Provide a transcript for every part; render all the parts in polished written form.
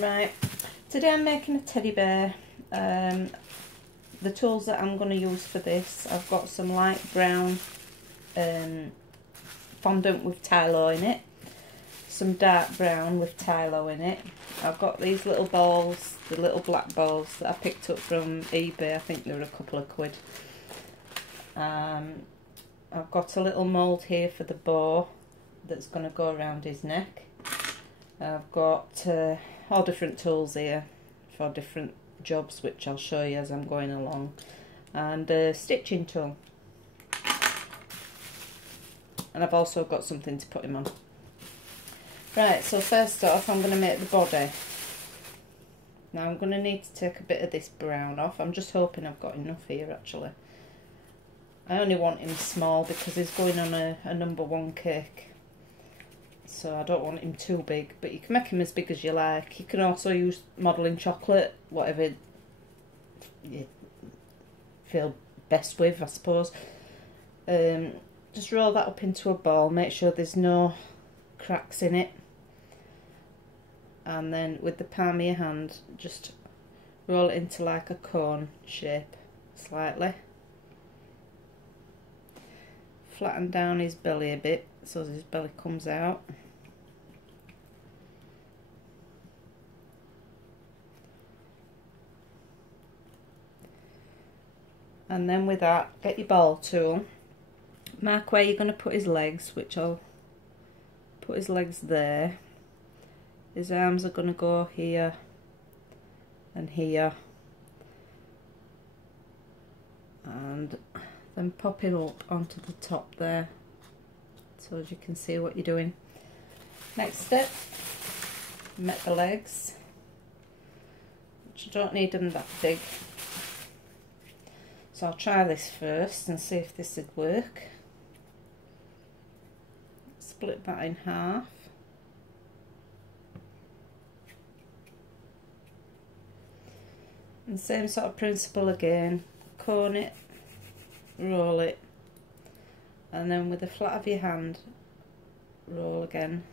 Right, today I'm making a teddy bear. The tools that I'm going to use for this, I've got some light brown fondant with Tylo in it, some dark brown with Tylo in it. I've got these little balls, the little black balls that I picked up from eBay. I think they were a couple of quid. I've got a little mould here for the bow that's going to go around his neck. I've got all different tools here for different jobs, which I'll show you as I'm going along, and a stitching tool, and I've also got something to put him on. Right, so first off I'm going to make the body. Now I'm going to need to take a bit of this brown off. I'm just hoping I've got enough here actually. I only want him small because he's going on a #1 cake, so I don't want him too big, but you can make him as big as you like. You can also use modelling chocolate, whatever you feel best with, I suppose. Just roll that up into a ball, make sure there's no cracks in it, and then with the palm of your hand just roll it into like a cone shape slightly. Flatten down his belly a bit so as his belly comes out. And then with that, get your ball tool, mark where you're going to put his legs, which I'll put his legs there. His arms are going to go here and here, and then pop him up onto the top there so as you can see what you're doing. Next step, make the legs, which you don't need them that big. So I'll try this first and see if this would work. Split that in half. And same sort of principle again, cone it, roll it, and then with the flat of your hand roll again.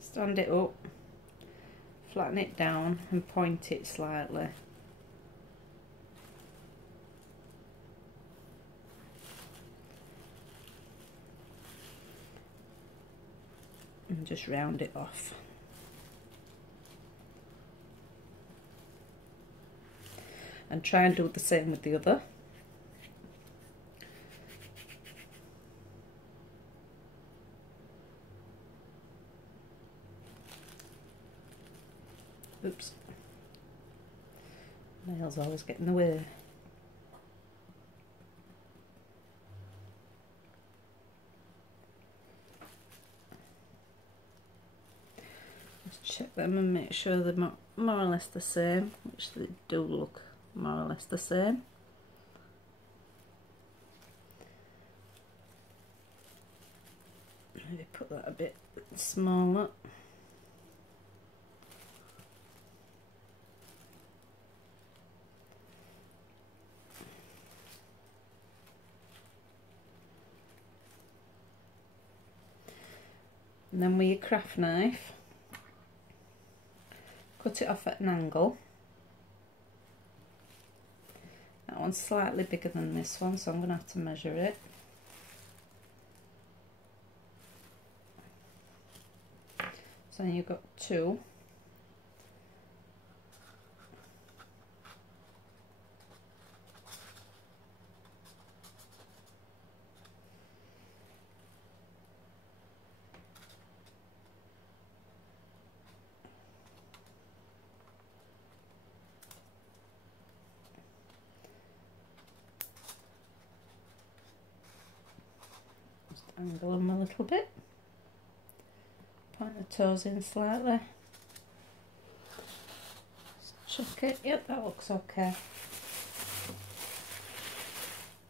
Stand it up, flatten it down and point it slightly. And just round it off. And try and do the same with the other. Oops. Nails always get in the way. Just check them and make sure they're more or less the same, which they do look more or less the same. Maybe put that a bit smaller. And then with your craft knife, cut it off at an angle. That one's slightly bigger than this one, so I'm going to have to measure it. So you've got two. Angle them a little bit, point the toes in slightly, just chuck it, yep, that looks okay.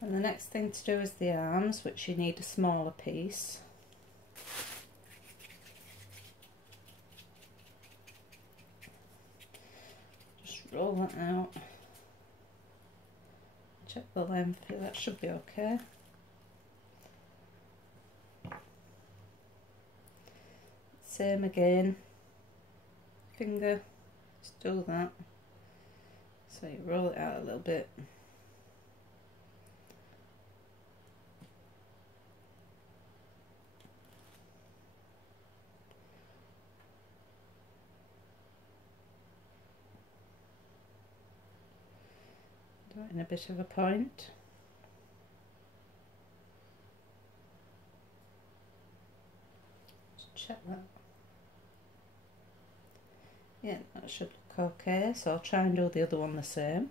And the next thing to do is the arms, which you need a smaller piece. Just roll that out, check the length, that should be okay. same again, finger, just do that. So you roll it out a little bit. Do it in a bit of a point. Just check that. Yeah, that should look okay, so I'll try and do the other one the same.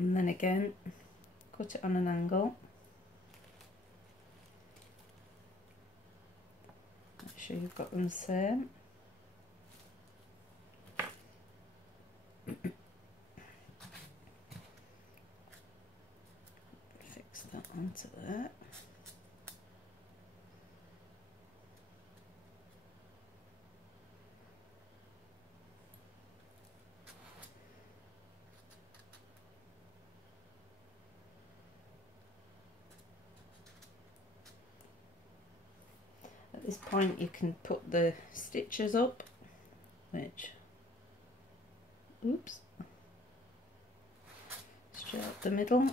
And then again, cut it on an angle. Make sure you've got them the same. Fix that onto there. At this point you can put the stitches up, which, oops, straight up the middle.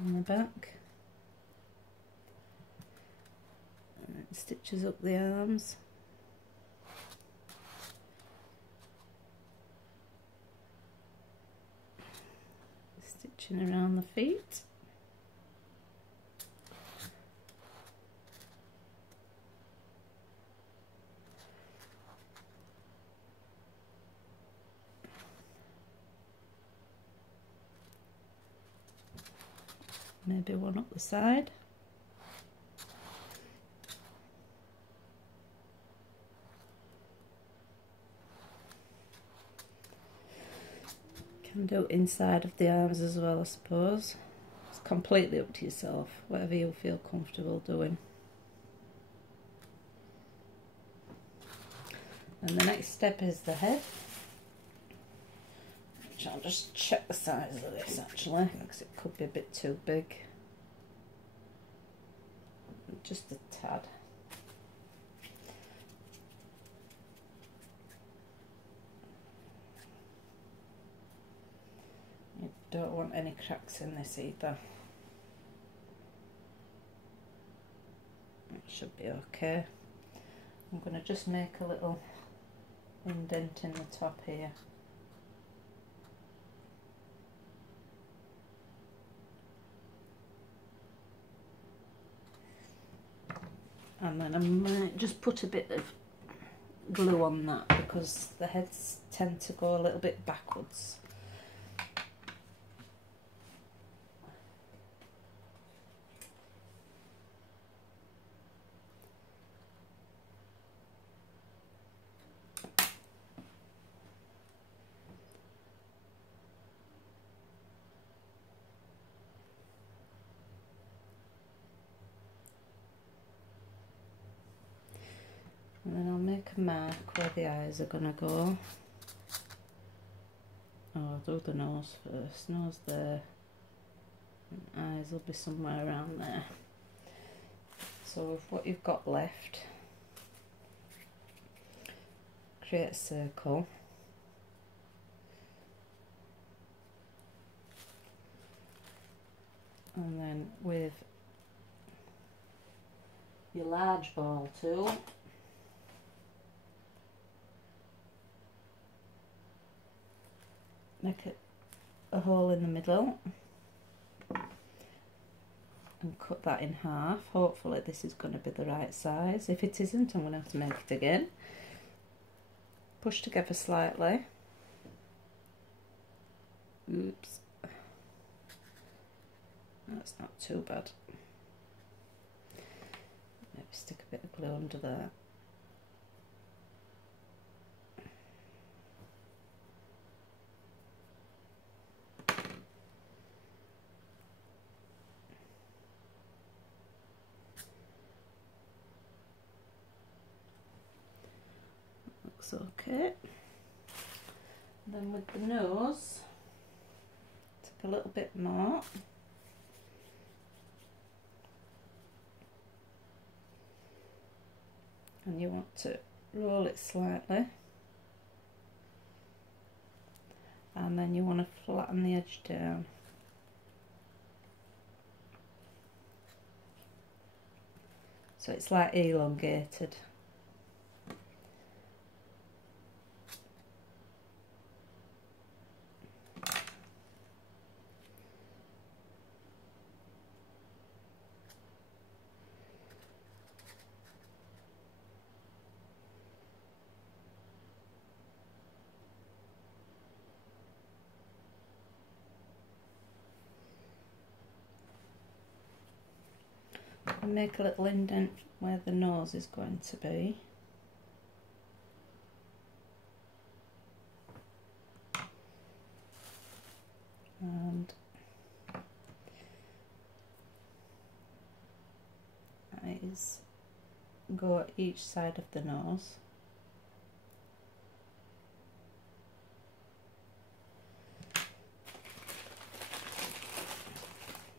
On the back. And then stitches up the arms. Stitching around the feet. Maybe one up the side. Can do inside of the arms as well, I suppose. It's completely up to yourself, whatever you feel comfortable doing. And the next step is the head, which I'll just check the size of this actually, because it could be a bit too big. Just a tad. You don't want any cracks in this either. It should be okay. I'm going to just make a little indent in the top here. And then I might just put a bit of glue on that because the heads tend to go a little bit backwards. And then I'll make a mark where the eyes are going to go. Oh, I'll do the nose first. Nose there. And eyes will be somewhere around there. So with what you've got left, create a circle. And then with your large ball tool, make a hole in the middle and cut that in half. Hopefully this is going to be the right size. If it isn't, I'm going to have to make it again. Push together slightly. Oops. That's not too bad. Maybe stick a bit of glue under there. Looks okay. And then with the nose, take a little bit more. And you want to roll it slightly. And then you want to flatten the edge down. So it's like elongated. And make a little indent where the nose is going to be. And eyes go at each side of the nose.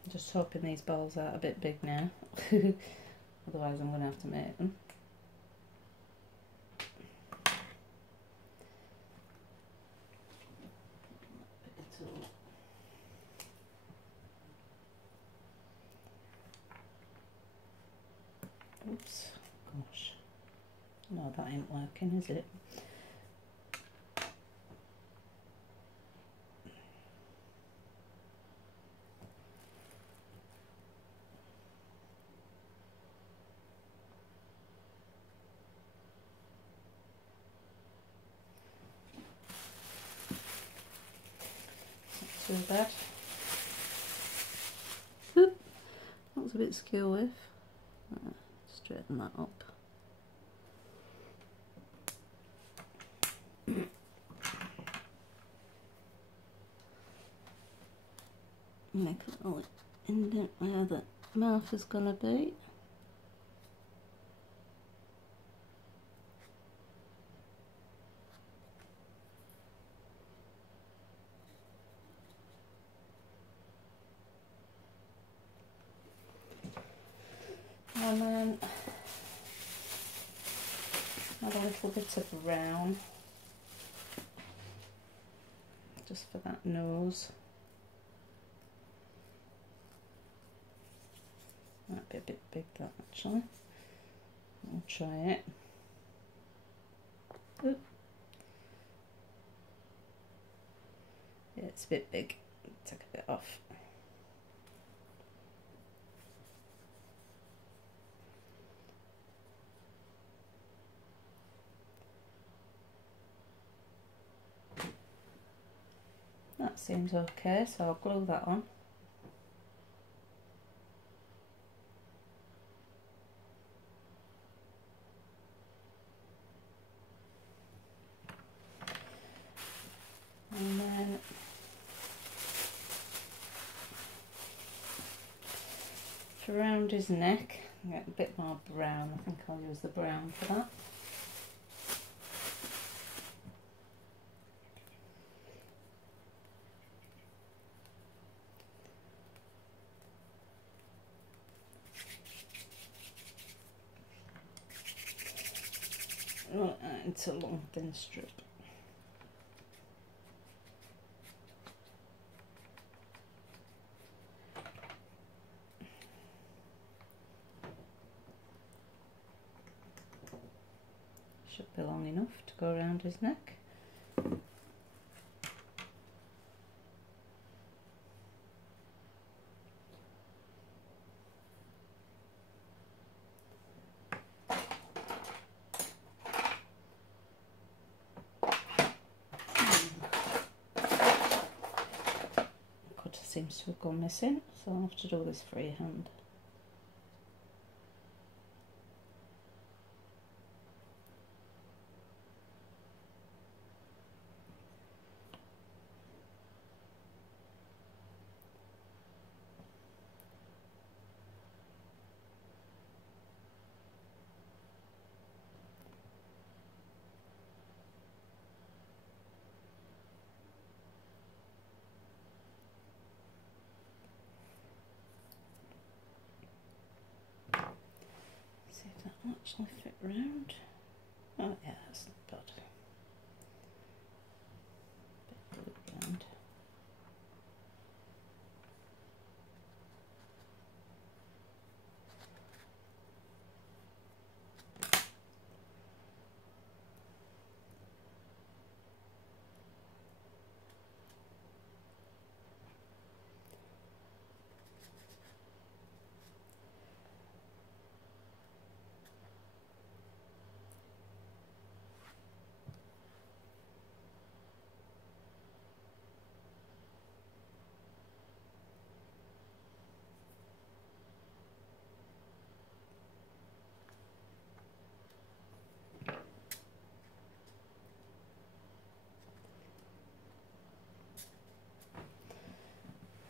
Just hoping these balls are a bit big now, otherwise I'm going to have to make them. Oops, gosh, no, that ain't working, is it? Too bad. Oop, that was a bit skew with. Straighten that up. Make a little indent where the mouth is going to be. And then add a little bit of brown just for that nose. Might be a bit big, that actually. We'll try it. Oop. Yeah, it's a bit big. Take a bit off. That seems okay, so I'll glue that on. And then for around his neck, get a bit more brown. I think I'll use the brown for that. Roll that into a long thin strip. Should be long enough to go around his neck. Seems to have gone missing, so I'll have to do this freehand. actually fit round. Oh yeah, that's not bad. Bit glue round.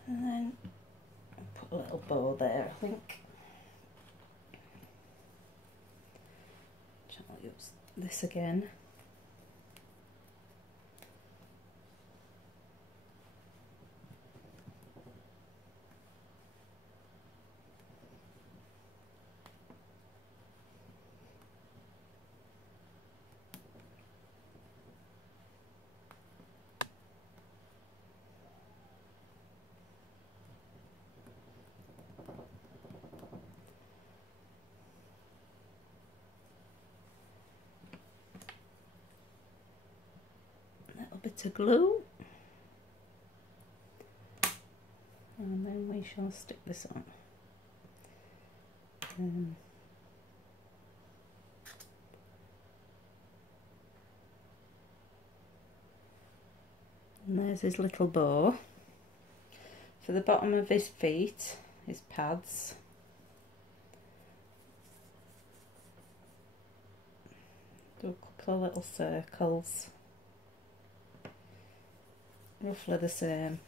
And then put a little bow there, I think. I'll use this again. Bit of glue, and then we shall stick this on. And there's his little bow. For the bottom of his feet, his pads, do a couple of little circles. Roughly the same,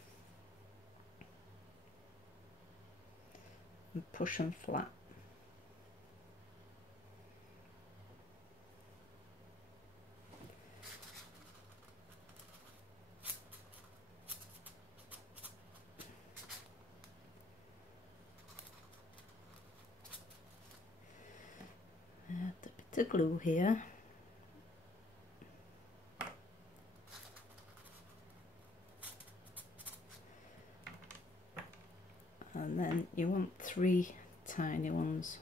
and push them flat. Add a bit of glue here. And then you want 3 tiny ones.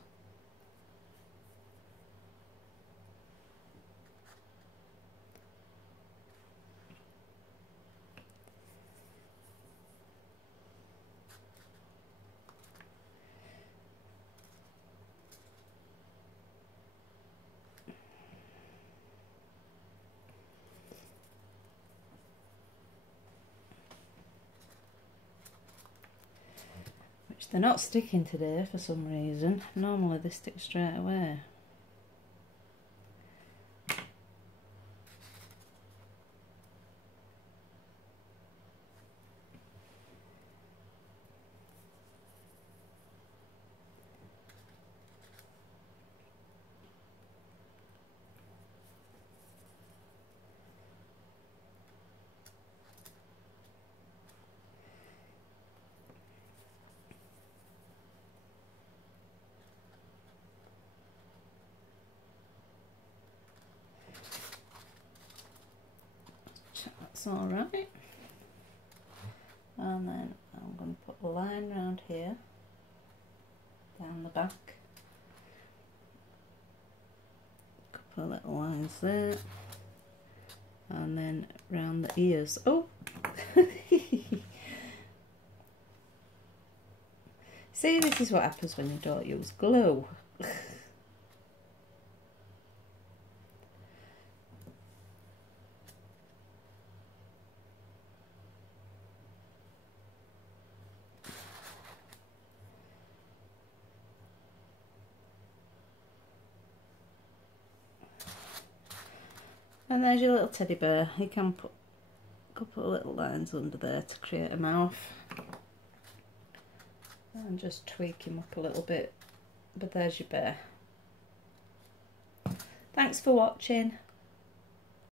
They're not sticking today for some reason. Normally they stick straight away. That's all right. And then I'm going to put a line round here, down the back. A couple of little lines there. And then round the ears. Oh! See, this is what happens when you don't use glue. And there's your little teddy bear. You can put a couple of little lines under there to create a mouth. And just tweak him up a little bit. But there's your bear. Thanks for watching.